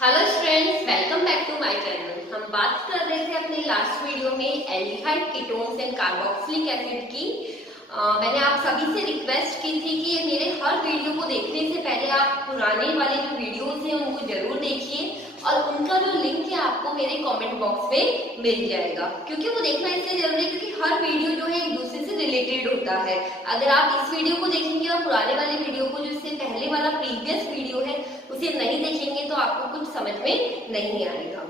Hello friends, welcome back to my channel. हम बात कर रहे थे अपने लास्ट वीडियो में aldehyde ketones and carboxylic acid की। मैंने आप सभी से रिक्वेस्ट की थी कि मेरे हर वीडियो को देखने से पहले आप पुराने वाले जो वीडियोस हैं उनको जरूर देखिए और उनका जो लिंक है आपको मेरे कमेंट बॉक्स में मिल जाएगा, क्योंकि वो देखना इसलिए जरूरी है क्योंकि हर वीडियो जो है एक दूसरे से रिलेटेड होता है। अगर आप इस वीडियो को देखेंगे और पुराने वाले वीडियो को, जो इससे पहले वाला प्रीवियस वीडियो है, उसे नहीं देखेंगे तो आपको कुछ समझ में नहीं आएगा।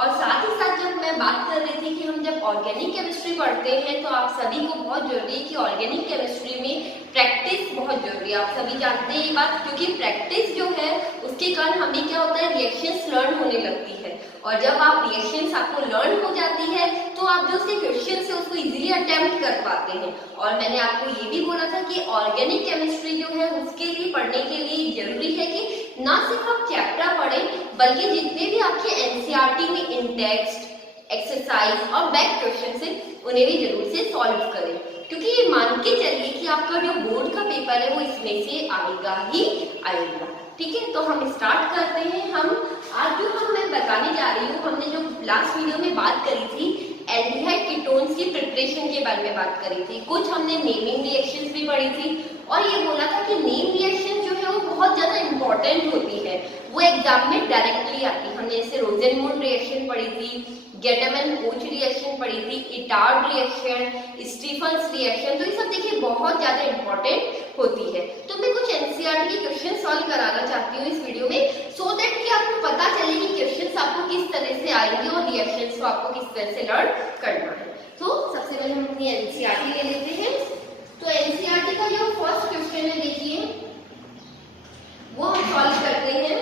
और साथ ही साथ जब मैं बात कर रही थी कि हम जब ऑर्गेनिक केमिस्ट्री पढ़ते हैं तो आप सभी को बहुत जरूरी है कि ऑर्गेनिक केमिस्ट्री में प्रैक्टिस बहुत जरूरी है। आप सभी जानते हैं ये बात, क्योंकि प्रैक्टिस जो है उसके कारण हमें क्या होता है, रिएक्शंस लर्न होने लगती है। और जब आप रिएक्शंस आपको लर्न हो जाती है तो आप जो उसके क्वेश्चन है उसको इजीली अटेम्प्ट कर पाते हैं। और मैंने आपको ये भी बोला था कि ऑर्गेनिक केमिस्ट्री जो है उसके लिए पढ़ने के लिए जरूरी है कि ना सिर्फ आप चैप्टर पढ़ें बल्कि जितने भी आपके एनसीईआरटी में इन टेक्स्ट, एक्सरसाइज और बैक क्वेश्चन है उन्हें भी जरूर से सॉल्व करें, क्योंकि ये मान के चलिए कि आपका जो बोर्ड का पेपर है वो इसमें से आएगा ही आएगा। ठीक है, तो हम स्टार्ट करते हैं। हम आज जो मैं बताने जा रही हूँ, हमने जो लास्ट वीडियो में बात करी थी एल्डिहाइड कीटोन्स की प्रिपरेशन के बारे में बात करी थी। कुछ हमने नेमिंग रिएक्शंस भी पढ़ी थी और ये बोला था कि नेम रिएक्शन जो है वो बहुत ज्यादा इंपॉर्टेंट होती है, वो एग्जाम में डायरेक्टली आती है। हमने जैसे रोजेनमुंड रिएक्शन पढ़ी थी, गेटमैन-कोच रिएक्शन पढ़ी थी, इटार्ड रिएक्शन, स्टीफन्स रिएक्शन, तो ये सब देखिए बहुत ज्यादा इंपॉर्टेंट होती है। तो मैं कुछ एनसीईआरटी के क्वेश्चन सॉल्व कराना चाहती हूँ इस वीडियो में, सो दैट कि आपको पता चले कि क्वेश्चंस आपको किस तरह से आएंगे और रिएक्शंस को आपको किस तरह से लर्न करना है। तो सबसे पहले हम अपनी एनसीईआरटी ले लेते हैं। तो एनसीईआरटी का जो फर्स्ट क्वेश्चन है देखिए वो हम सॉल्व करते हैं।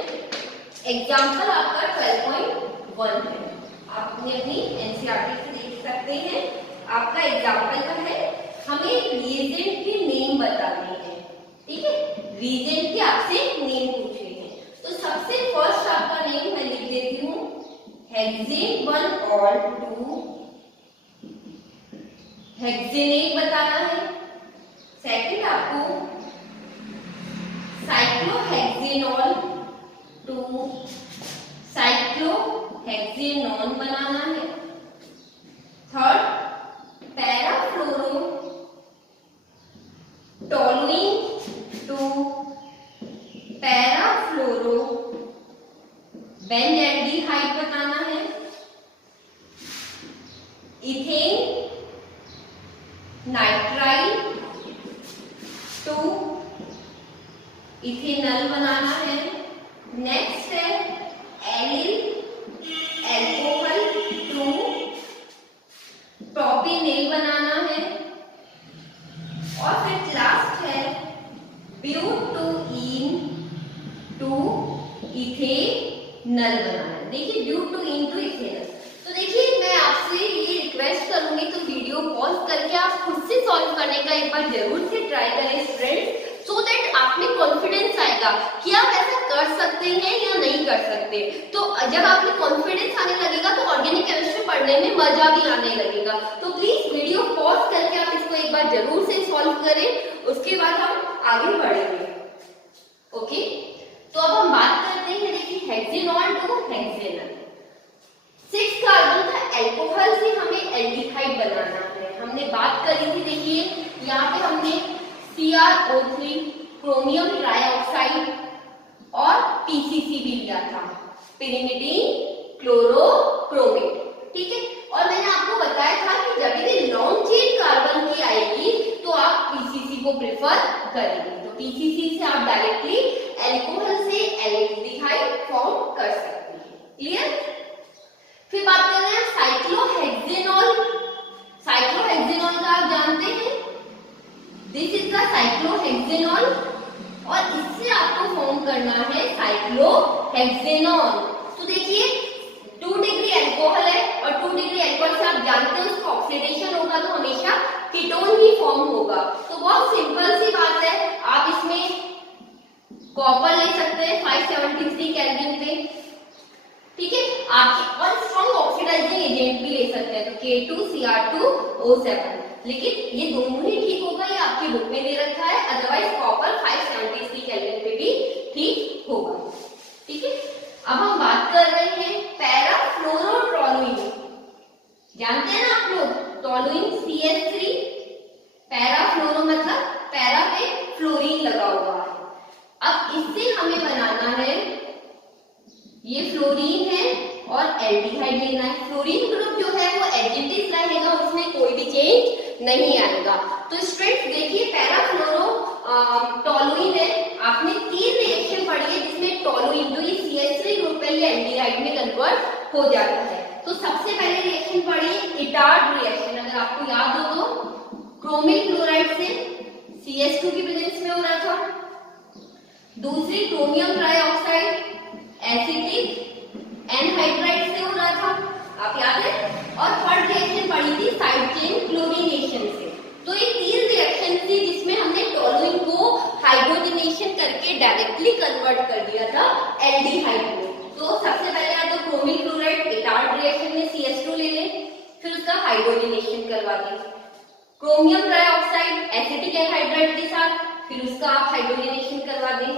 एग्जाम्पल आपका 12.1 है, आप अपनी एनसीईआरटी से देख सकते हैं। आपका एग्जाम्पल का है, हमें रिएजेंट की नेम बतानी है। ठीक है, रिएजेंट की आपसे नेम पूछे हैं। तो सबसे फर्स्ट आपका नेम मैं लिख देती हूँ, हेक्सेन 1 और 2 हेक्सेनेट बताना है। सेकंड आपको साइक्लोहेक्सेनॉल 2 साइक्लोहेक्सेनॉन बनाना है। थर्ड पैराफ्लोरो टोलुइन 2 पैराफ्लोरो बेंजल्डिहाइड बताना है। इथेन नाइट्राइल 2 इथेनॉल बनाना है। नेक्स्ट है एलिल एल्कोहल 2 प्रोपेनॉल बनाना है। और फिर लास्ट है ब्यूटुइन 2 इथेनॉल बनाना है। देखिए ब्यूटुइन 2 इथेनॉल। तो देखिए मैं आपसे ये रिक्वेस्ट करूंगी तो वीडियो पॉज करके आप खुद से सॉल्व करने का एक बार जरूर से ट्राई करें फ्रेंड्स, सो दैट आप में कॉन्फिडेंस आएगा कि आप ऐसा कर सकते हैं या नहीं कर सकते। तो जब आप में कॉन्फिडेंस आने लगेगा तो ऑर्गेनिक केमिस्ट्री पढ़ने में मजा भी आने लगेगा। तो प्लीज वीडियो पॉज करके आप इसको एक बार जरूर से सॉल्व करें, उसके बाद हम आगे बढ़ेंगे। ओके, तो अब हम बात करते हैं। देखिए हेक्सेनॉल 2 हेक्सेनॉल 6 कार्बन का एल्कोहल से हमें एल्डिहाइड बनाना है। हमने बात करी थी, देखिए यहाँ पे हमने CrO3 क्रोमियम ट्राइऑक्साइड और PCC भी लिया था, पिरिमिडीन क्लोरोक्रोमेट। ठीक है, और मैंने आपको बताया था कि जब भी लॉन्ग चेन कार्बन की आएगी तो आप PCC को प्रेफर करेंगे। तो PCC से आप डायरेक्टली एल्कोहल से एल्डिहाइड फॉर्म कर सकते हैं। क्लियर? फिर बात कर रहे हैं साइक्लोहेक्सेनॉल। साइक्लोहेक्सेनॉल का आप जानते हैं, दिस इज द साइक्लोहेक्सेनॉल और इससे आपको फॉर्म करना है साइक्लोहेक्सेनॉल। तो देखिए 2 डिग्री अल्कोहल है और 2 डिग्री अल्कोहल से आप जानते हैं उसका ऑक्सीडेशन होगा तो हमेशा कीटोन ही फॉर्म होगा। तो बहुत सिंपल सी बात है, आप इसमें कॉपर ले सकते हैं 573 केल्विन पे। ठीक है, आप और स्ट्रॉन्ग ऑक्सीडाइजिंग एजेंट भी ले सकते हैं, तो K2Cr2O7, लेकिन ये दोनों ही ठीक होगा, ये आपकी बुक में दे रखा है। अदरवाइज कॉपर 573 केल्विन पे भी ठीक होगा। ठीक है, अब हम बात फ्लोरीन है और एल्डिहाइड लेना है। फ्लोरीन ग्रुप जो है वो एडिटिव रहेगा, उसमें कोई भी चेंज नहीं आएगा। तो स्टूडेंट्स देखिए पैराफ्लोरो टोलुइन है, आपने 3 रिएक्शन पढ़ी है जिसमें टोलुइन जो ये CH3 ग्रुप है ये एल्डिहाइड में कन्वर्ट हो जाता है। तो सबसे पहले रिएक्शन पढ़ी इटार्ड रिएक्शन, अगर आपको याद हो तो क्रोमिक क्लोराइड से CH2 की प्रेजेंस में हो रहा था। दूसरी क्रोमियम ट्राइऑक्साइड एसिटिक एनहाइड्राइड से हो रहा था, आप याद है। और थर्ड रिएक्शन पढ़ी थी साइड चेन क्लोरीनेशन से। तो ये 3 रिएक्शन थी जिसमें हमने टोलुइन को हाइड्रोजनेशन करके डायरेक्टली कन्वर्ट कर दिया था एल्डिहाइड में। तो सबसे पहले या तो क्रोमिक क्लोराइड इटार्ड रिएक्शन में CH2 ले ले, फिर उसका हाइड्रोजनेशन करवा दें। क्रोमियम ट्राइऑक्साइड एसिटिक एनहाइड्राइड के साथ, फिर उसका आप हाइड्रोजनेशन करवा दें।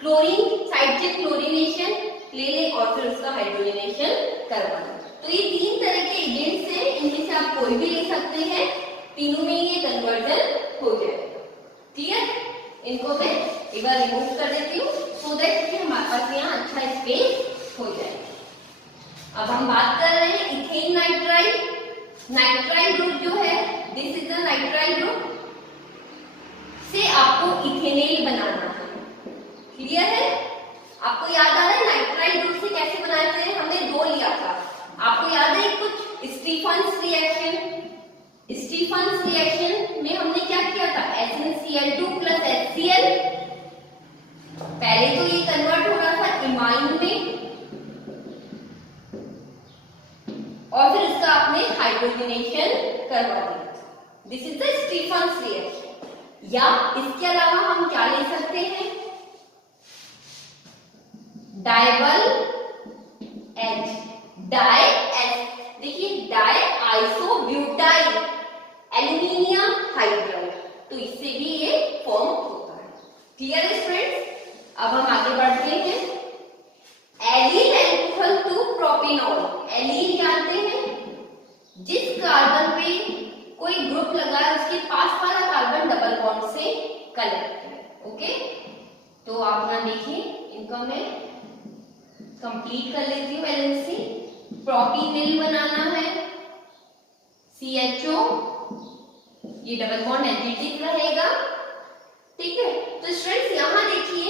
क्लोरीन साइड चेन क्लोरीनेशन ले ले और फिर उसका हाइड्रोजनेशन करवा दें। तो ये 3 तरह के एजेंट्स हैं, इनमें से आप कोई भी ले सकते हैं, तीनों में ये कन्वर्जन हो जाएगा। क्लियर? इनको मैं एक बार रिमूव कर देती हूँ सो दैट कि हमारे पास यहाँ अच्छा स्पेस हो जाए। अब हम बात कर रहे हैं इथेन नाइट्राइल। नाइट्राइल ग्रुप जो है, this is the nitrile group, से आपको इथेनेल बनाना है। क्लियर है? आपको याद आ रहा है नाइट्राइल ग्रुप से कैसे बनाते हैं? हमने 2 लिया था, आपको याद है कुछ स्टीफन्स रिएक्शन। स्टीफन्स रिएक्शन में हमने क्या किया था? SnCl2 प्लस HCl, पहले तो ये कन्वर्ट हो रहा था इमाइन में और फिर इसका आपने हाइड्रोजनेशन करवा दिया। This is the Stephen's reaction. या इसके अलावा हम क्या ले सकते हैं? डाइबल H, डाई H, देखिए डाई आइसोब्यूटाइल एल्यूमिनियम हाइड्राइड, तो इससे भी ये फॉर्म होता है। क्लियर है स्टूडेंट्स? अब हम आगे बढ़ते हैं। Allyl alcohol to propanol. Allyl जानते हैं, जिस कार्बन पे कोई ग्रुप लगा है उसके पास वाला कार्बन डबल बॉन्ड से कनेक्ट है। ओके, तो आप ना देखिए, इनका मैं कंप्लीट कर लेती हूँ। एलएनसी प्रोपीनिल बनाना है, CHO, ये डबल बॉन्ड एडिटिव रहेगा। ठीक है, तो स्टूडेंट्स यहाँ देखिए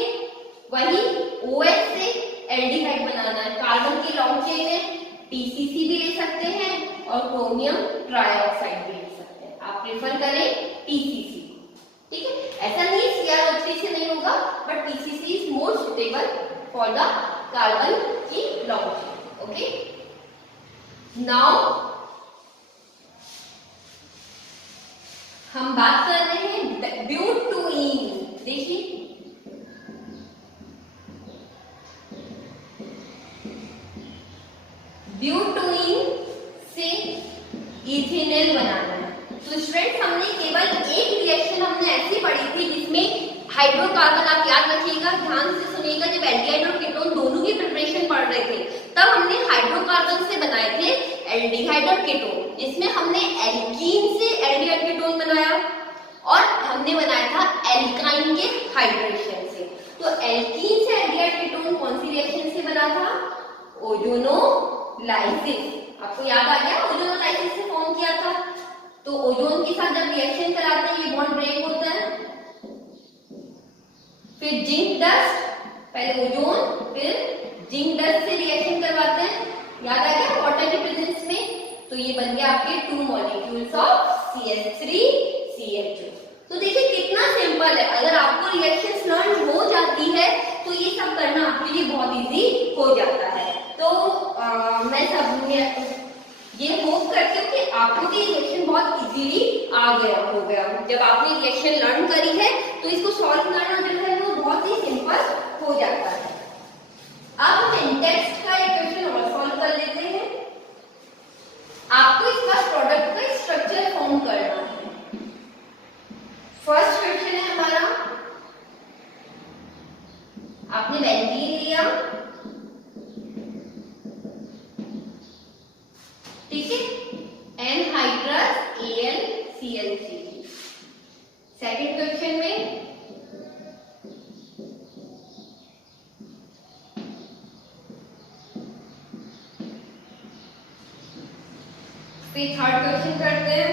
वही OH से एल्डिहाइड बनाना है। कार्बन की लॉन्ग चेन है, PCC भी ले सकते हैं और क्रोमियम ट्राइऑक्साइड भी ले सकते हैं। आप प्रेफर करें PCC। ठीक है, ऐसा नहीं CrO3 से नहीं होगा, but PCC is more suitable for the carbon की लॉन्ग चेन। ओके, नाउ हम बात कर रहे हैं ब्यूटुइन। देखिए ब्यूटुइन से इथेनॉल बनाना है। तो स्टूडेंट्स हमने केवल एक रिएक्शन हमने ऐसी पढ़ी थी जिसमें हाइड्रोकार्बन, आप याद रखिएगा, ध्यान से सुनिएगा, जब एल्डिहाइड और कीटोन दोनों की प्रिपरेशन पढ़ रहे थे तब हमने हाइड्रोकार्बन से बनाए थे एल्डिहाइड और कीटोन, जिसमें हमने एल्कीन से एल्डिहाइड कीटोन बनाया और हमने बनाया था एल्काइन के हाइड्रेशन से। तो एल्कीन से एल्डिहाइड कीटोन कौन सी रिएक्शन से बना था? ओजोनोलाइसिस। आपको याद आ गया, ओजोनोलाइसिस से फॉर्म किया था। तो ओजोन के साथ जब रिएक्शन कराते हैं ये बॉन्ड ब्रेक होता है। फिर जिंक डस्ट, पहले ओजोन फिर जिंक डस्ट से रिएक्शन करवाते हैं, याद आ गया, वाटर के प्रेजेंस में। तो ये बन गया आपके 2 मॉलिक्यूल्स ऑफ CH3CH2। तो देखिए कितना सिंपल है, अगर आपको रिएक्शंस लर्न हो जाती है तो ये सब करना आपके लिए बहुत इजी हो जाता है। तो मैं सब ये होप करती हूँ कि आपको भी रिएक्शन बहुत इजीली आ गया हो गया। जब आपने रिएक्शन लर्न करी है तो इसको सॉल्व करना जो है वो बहुत ही सिंपल हो जाता है। अब हम इंटेक्स का एक क्वेश्चन और सॉल्व कर लेते हैं। आपको इस बार प्रोडक्ट का स्ट्रक्चर फॉर्म करना है। फर्स्ट क्वेश्चन है हमारा, आपने बेंजीन लिया, ठीक है, एनहाइड्रस AlCl3। सेकंड क्वेश्चन में फिर थर्ड क्वेश्चन करते हैं।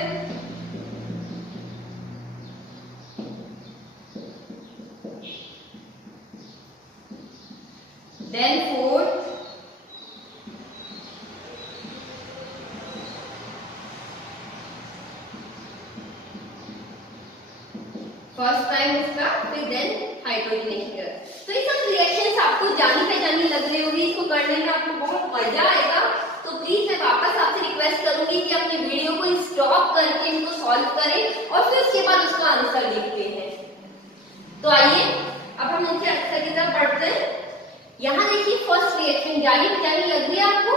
देन फोर्थ, फर्स्ट टाइम इसका, फिर देन हाइड्रोजनेशन। तो ये सब रिएक्शंस आपको जानी पहचानी लग रही होगी, इसको करने में आपको बहुत मजा आएगा। तो प्लीज मैं वापस आपसे रिक्वेस्ट करूंगी कि अपने वीडियो को स्टॉप करके इनको सॉल्व करें और फिर उसके बाद उसका आंसर लिखते हैं। तो आइए अब हम उनके आंसर की तरफ बढ़ते हैं। यहाँ देखिए फर्स्ट रिएक्शन जानी पहचानी लग रही है आपको।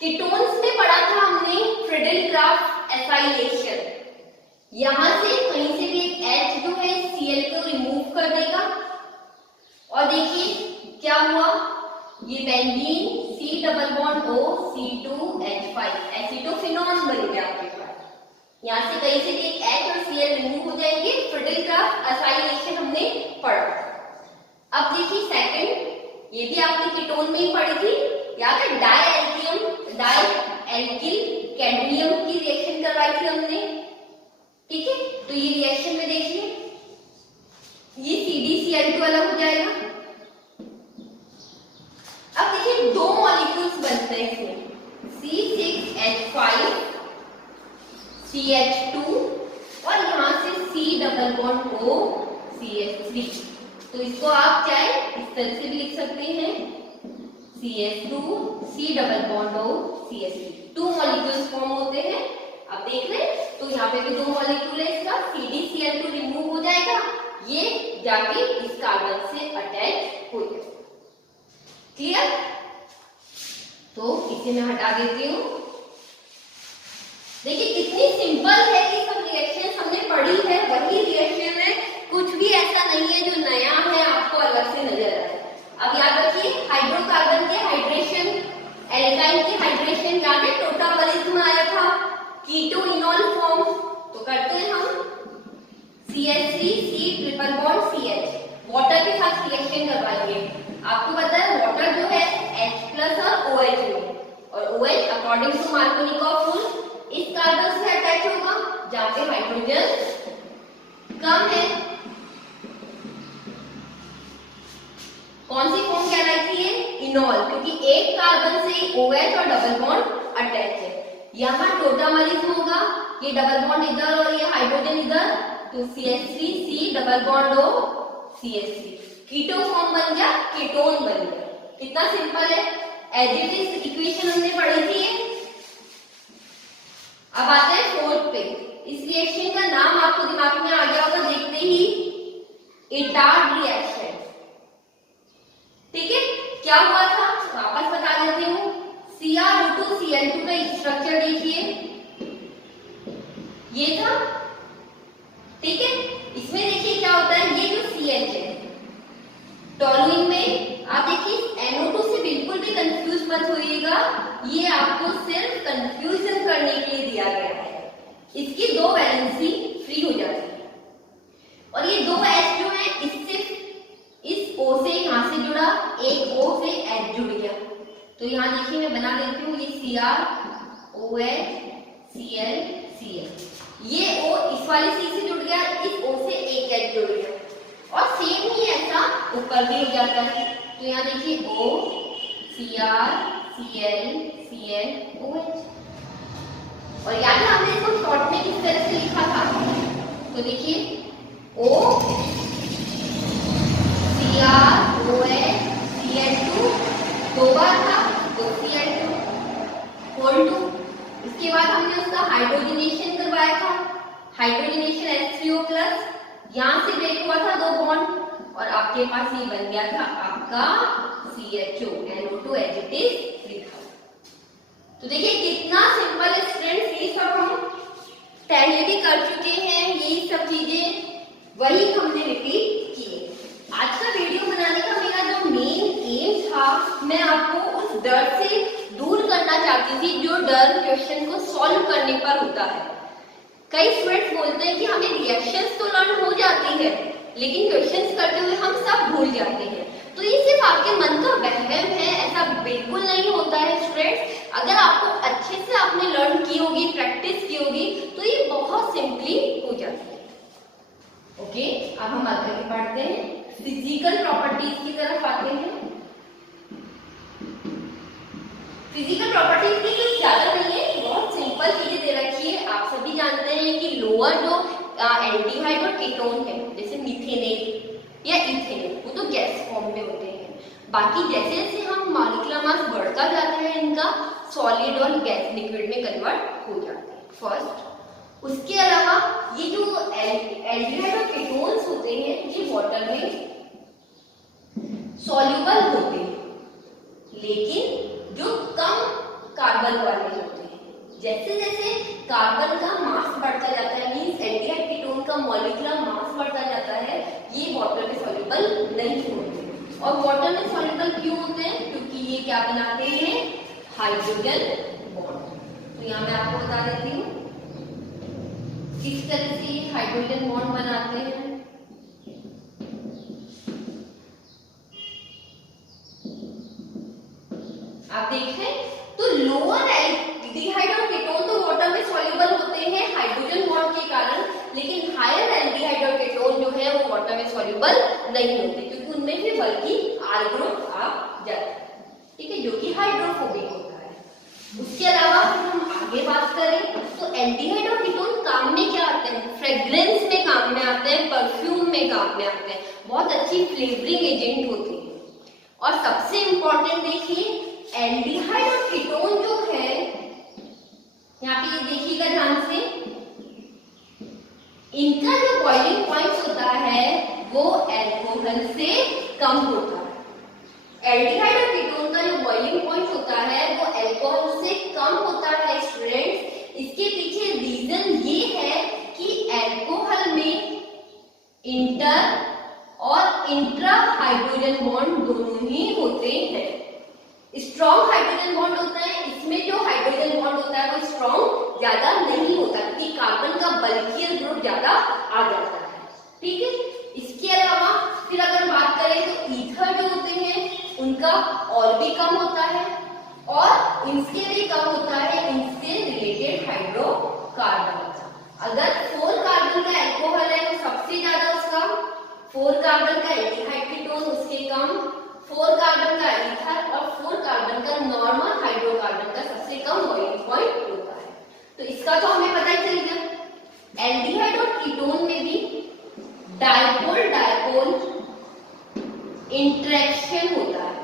कीटोन्स में पढ़ा था हमने फ्रीडेल-क्राफ्ट एसाइलेशन। यहां से कहीं से भी एक H जो है Cl को रिमूव कर देगा और देखिए क्या हुआ, ये benzene C double bond O C2H5 acetophenone बन गया आपके पास। यहां से कहीं से भी एक H और Cl रिमूव हो जाएंगे। फ्रीडेल-क्राफ्ट एसाइलेशन हमने पढ़ा। अब देखिए सेकंड, ये भी आपने कीटोन में ही पढ़ी थी। यहाँ पे डाई-एल्किल कैडमियम की रिएक्शन करवाई थी हमने, ठीक है। तो ये रिएक्शन में देखिए ये CdCl2 अलग हो जाएगा। अब देखिए दो मॉलिक्यूल्स बनते हैं इसमें, C6H5 CH2 और यहां से C double bond O CH3। तो इसको आप चाहे इस तरह से भी लिख सकते हैं, CH2 C double bond O CH3। Two molecules form होते हैं। अब देख रहे हैं, तो यहाँ पे भी दो मॉलिक्यूल है, इसका CdCl2 रिमूव हो जाएगा, ये जाके इस कार्बन से अटैच हो जाएगा। क्लियर? तो इसे मैं हटा देती हूँ। देखिए कितनी सिंपल है कि सब रिएक्शन हमने पढ़ी है, वही रिएक्शन है, कुछ भी ऐसा नहीं है जो नया है आपको अलग से नजर आए। अब याद रखिए हाइड्रोकार्बन के हाइड्रेशन, एल्काइन के हाइड्रेशन याद है, टोटामरिज्म में आया था, कीटो इनॉल फॉर्म। तो करते हैं हम CH3 C triple bond CH water के साथ रिएक्शन करवाएंगे। आपको पता है वाटर जो है H+ और OH में, और OH according to Markovnikov rule इस कार्बन से अटैच होगा जहां पे हाइड्रोजन कम है। कौन सी फॉर्म कहलाई थी ये? इनॉल, क्योंकि एक कार्बन से OH और डबल बॉन्ड अटैच है। यहाँ टोटामरिज्म होगा, ये डबल बॉन्ड इधर और ये हाइड्रोजन इधर, तो CH3 C double bond O CH3 keto form बन गया, कीटोन बन गया। कितना सिंपल है, एज इट इज इक्वेशन हमने पढ़ी थी ये। अब आते हैं फोर्थ पे। इस रिएक्शन का नाम आपको दिमाग में आ गया होगा देखते ही, इटार्ड रिएक्शन। ठीक है, क्या हुआ था वापस बता देती हूँ। Cr2Cl2 का स्ट्रक्चर देखिए, ये था, ठीक है। इसमें देखिए क्या होता है, ये जो CH है टोलुइन में, आप देखिए NO2 से बिल्कुल भी कंफ्यूज मत होइएगा, ये आपको सिर्फ कंफ्यूजन करने के लिए दिया गया है। इसकी दो वैलेंसी फ्री हो जाती है और ये दो H जो है इससे, इस O से यहां से जुड़ा, एक O से H जुड़ गया। तो यहाँ देखिए मैं बना देती हूँ, ये Cr OH Cl Cl, ये O इस वाले C से जुड़ गया, इस O से एक H जुड़ गया, और सेम ही ऐसा ऊपर भी हो जाता है। तो यहाँ देखिए O Cr Cl Cl OH, और याद है हमने इसको शॉर्ट में किस तरह से लिखा था, तो देखिए O Cr OH Cl2 दो बार था, तो Cl2 होल 2। इसके बाद हमने उसका हाइड्रोजनेशन करवाया था, हाइड्रोजनेशन H3O+, यहां से ब्रेक हुआ था दो बॉन्ड और आपके पास ये बन गया था आपका CHO, NO2 as it is लिखा। तो देखिए कितना सिंपल है स्टूडेंट्स, ये सब हम पहले भी कर चुके हैं, यही सब चीजें वही हमने रिपीट किए। आज का वीडियो बनाने का मेरा जो मेन एम था, मैं आपको उस डर से दूर करना चाहती थी जो डर क्वेश्चन को सॉल्व करने पर होता है। कई स्टूडेंट्स बोलते हैं कि हमें रिएक्शंस तो लर्न हो जाती है, लेकिन क्वेश्चंस करते हुए हम सब भूल जाते हैं। तो ये सिर्फ आपके मन का वहम है, ऐसा बिल्कुल नहीं होता है स्टूडेंट्स। अगर आपको अच्छे से आपने लर्न की होगी होगी, प्रैक्टिस की होगी, तो ये बहुत सिंपली हो जाती है। ओके, अब हम आगे बढ़ते हैं, फिजिकल प्रॉपर्टीज की तरफ आते हैं। फिजिकल प्रॉपर्टीज की कुछ ज्यादा नहीं है, बहुत सिंपल चीजें दे रखी है। आप सभी जानते हैं कि लोअर जो एल्डिहाइड और कीटोन है, जैसे मिथेनेट या इथेनेट, वो तो गैस फॉर्म में होते हैं। बाकी जैसे जैसे हम मॉलिक्यूलर मास बढ़ता जाता है, इनका सॉलिड और गैस लिक्विड में कन्वर्ट हो जाते हैं, फर्स्ट। उसके अलावा ये जो एल्डिहाइड और कीटोन्स होते हैं, ये वाटर में सॉल्युबल होते हैं, लेकिन जो कम कार्बन वाले होते हैं। जैसे जैसे कार्बन का मास बढ़ता जाता है, मींस एल्डिहाइड कीटोन का मॉलिक्यूलर मास बढ़ता जाता है, ये वाटर में सॉल्युबल नहीं होते। और वाटर में सॉल्युबल क्यों होते हैं? क्योंकि ये क्या बनाते हैं? Hydrogen bond. तो यहाँ मैं आपको बता देती हूँ किस तरह से ये हाइड्रोजन बॉन्ड बनाते हैं। आप देखें तो लोअर एल्डिहाइड और कीटोन तो वाटर में सॉल्युबल होते हैं हाइड्रोजन बॉन्ड के कारण, लेकिन हायर एल्डिहाइड और कीटोन जो है वो वाटर में सॉल्युबल नहीं होते, क्योंकि उनमें भी बल्कि R ग्रुप आ जाता है, ठीक है, जो कि हाइड्रोफोबिक होता है। उसके अलावा हम आगे बात करें तो एल्डिहाइड और कीटोन काम में क्या आते हैं? फ्रेग्रेंस में काम में आते हैं, परफ्यूम में काम में आते हैं, बहुत अच्छी फ्लेवरिंग एजेंट होते हैं। और सबसे इंपॉर्टेंट देखिए, एल्डिहाइड और कीटोन जो है, यहाँ पे ये देखिएगा ध्यान से, इनका जो बॉइलिंग पॉइंट होता है वो अल्कोहल से कम होता है। एल्डिहाइड और कीटोन का जो बॉइलिंग पॉइंट होता है वो अल्कोहल से कम होता है स्टूडेंट्स। इसके पीछे रीजन ये है कि अल्कोहल में इंटर और इंट्रा हाइड्रोजन बॉन्ड दोनों ही होते हैं। स्ट्रॉन्ग हाइड्रोजन बॉन्ड होता है, इसमें जो हाइड्रोजन बॉन्ड होता है वो स्ट्रॉन्ग ज्यादा नहीं होता, क्योंकि कार्बन का बल्कियर ग्रुप ज्यादा आ जाता है, ठीक है। इसके अलावा फिर अगर बात करें तो ईथर जो होते हैं उनका और भी कम होता है, और इनसे भी कम होता है इनसे रिलेटेड हाइड्रोकार्बन। अगर 4 कार्बन का अल्कोहल है तो सबसे ज्यादा उसका, 4 कार्बन का एल्डिहाइड कीटोन उसके कम, 4 कार्बन का ईथर और 4 कार्बन का नॉर्मल हाइड्रोकार्बन का सबसे कम बॉइलिंग पॉइंट होता है। तो इसका तो हमें पता ही चल गया। एल्डिहाइड और कीटोन में भी डायपोल डायपोल इंटरेक्शन होता है।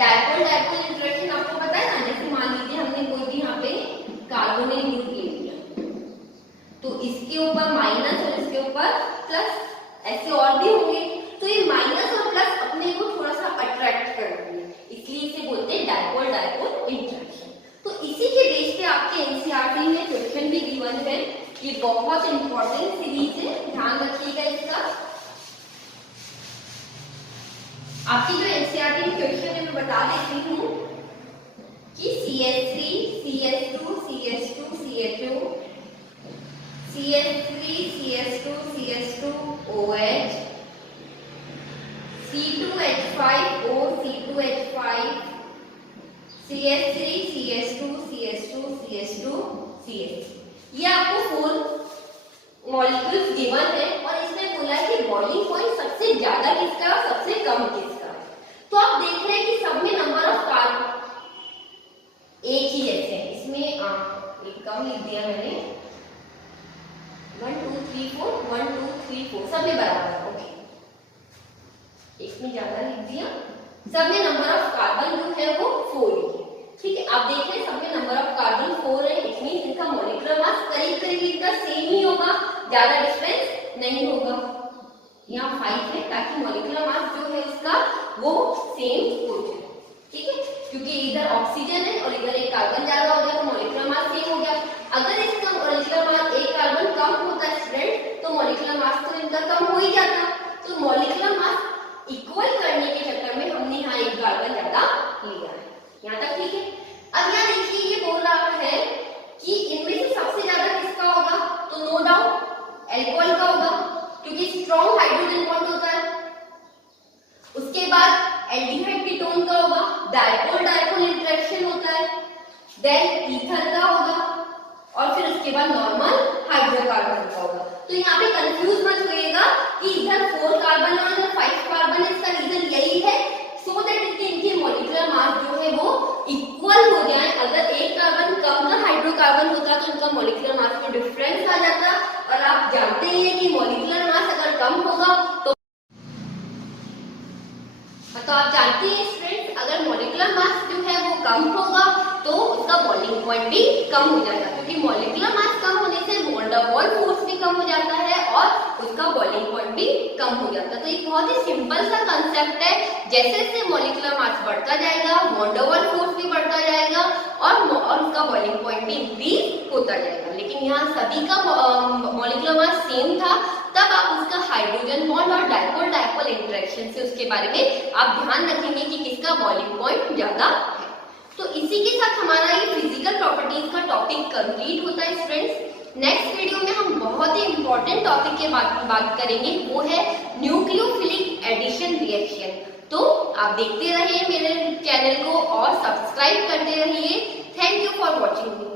डायपोल डायपोल इंटरेक्शन आपको पता है ना, जैसे मान लीजिए हमने कोई भी यहाँ पे कार्बोनिल ग्रुप ले लिया, तो इसके ऊपर माइनस और इसके ऊपर प्लस, ऐसे और भी होंगे, तो ये माइनस और प्लस अपने को थोड़ा सा अट्रैक्ट करते हैं, इसलिए इसे बोलते हैं डायपोल डायपोल इंटरेक्शन। तो इसी के बेस पे आपके एनसीईआरटी में क्वेश्चन भी गिवन है, ये बहुत इंपॉर्टेंट सीरीज है, ध्यान रखिएगा इसका। आपकी जो एनसीईआरटी में क्वेश्चन है मैं बता देती हूँ कि CH3 CH2 CH2 CH2 CH3 CH2 CH2 OH C2H5O C2H5 CH3 CH2 CH2 CH2 CH, ये आपको 4 मॉलिक्यूल्स गिवन है, और इसमें बोला है कि बॉइलिंग पॉइंट सबसे ज्यादा किसका है और सबसे कम किसका है। तो आप देख रहे हैं कि सब में नंबर ऑफ कार्बन एक ही जैसे है, इसमें एक कम लिख दिया मैंने, 1 2 3 4 1 2 3 4 सब में बराबर, ओके, एक में ज्यादा लिख दिया। सब में नंबर ऑफ कार्बन जो है वो 4 है, ठीक है। आप देख रहे हैं सब में नंबर ऑफ कार्बन 4 है, इट मींस इनका मॉलिक्यूलर मास करीब करीब इनका सेम ही होगा, ज्यादा डिफरेंस नहीं होगा। यहाँ 5 है ताकि मॉलिक्यूलर मास जो है इसका वो सेम हो जाए, ठीक है, क्योंकि इधर ऑक्सीजन है और इधर एक कार्बन ज्यादा हो गया तो मॉलिक्यूलर मास सेम हो गया। अगर इसका मॉलिक्यूलर मास एक कार्बन कम होता है स्टूडेंट, तो मॉलिक्यूलर मास तो इनका कम हो ही जाता। तो मॉलिक्यूलर मास इक्वल करने के चक्कर में हमने यहाँ एक कार्बन ज्यादा लिया है, यहाँ तक ठीक है। अब यहाँ देखिए ये बोल रहा है कि इनमें से सबसे ज्यादा किसका होगा, तो नो डाउट अल्कोहल का होगा, क्योंकि स्ट्रॉन्ग हाइड्रोजन बॉन्ड होता है। उसके बाद एल्डिहाइड कीटोन का होगा, डायपोल डायपोल इंटरेक्शन होता है, देन ईथर का होगा और फिर उसके बाद नॉर्मल हाइड्रोकार्बन का होगा। तो यहाँ पे कंफ्यूज मत होइएगा कि इधर 4 कार्बन और इधर 5 कार्बन है। इसका रीजन यही है सो दैट इनके मॉलिक्यूलर मास जो है वो इक्वल हो जाए। अगर एक कार्बन कम का हाइड्रोकार्बन होता तो उनका मॉलिक्यूलर मास में डिफरेंस आ जाता, और आप जानते ही हैं कि मॉलिक्यूलर मास अगर कम होगा तो आप जानते हैं फ्रेंड्स, अगर मॉलिक्यूलर मास जो है वो कम होगा तो उसका बॉइलिंग पॉइंट भी कम हो जाता है, क्योंकि मॉलिक्यूलर मास कम होने से वॉन डेर वाल्स फोर्स भी कम हो जाता है और उसका बॉइलिंग पॉइंट भी कम हो जाता है। तो ये बहुत ही सिंपल सा कंसेप्ट है। जैसे जैसे मॉलिक्यूलर मास बढ़ता जाएगा वॉन डेर वाल्स फोर्स भी बढ़ता जाएगा और उसका बॉइलिंग पॉइंट भी इंक्रीज होता जाएगा। लेकिन यहाँ सभी का मॉलिक्यूलर मास सेम था, तब आप उसका हाइड्रोजन बॉन्ड और डाइपोल डाइपोल इंटरेक्शन से उसके बारे में आप ध्यान रखेंगे कि किसका बॉइलिंग पॉइंट ज्यादा है। तो इसी के साथ हमारा ये फिजिकल प्रॉपर्टीज का टॉपिक कंप्लीट होता है फ्रेंड्स। नेक्स्ट वीडियो में हम बहुत ही इंपॉर्टेंट टॉपिक के बात करेंगे, वो है न्यूक्लियोफिलिक एडिशन रिएक्शन। तो आप देखते रहिए मेरे चैनल को और सब्सक्राइब करते रहिए। Thank you for watching.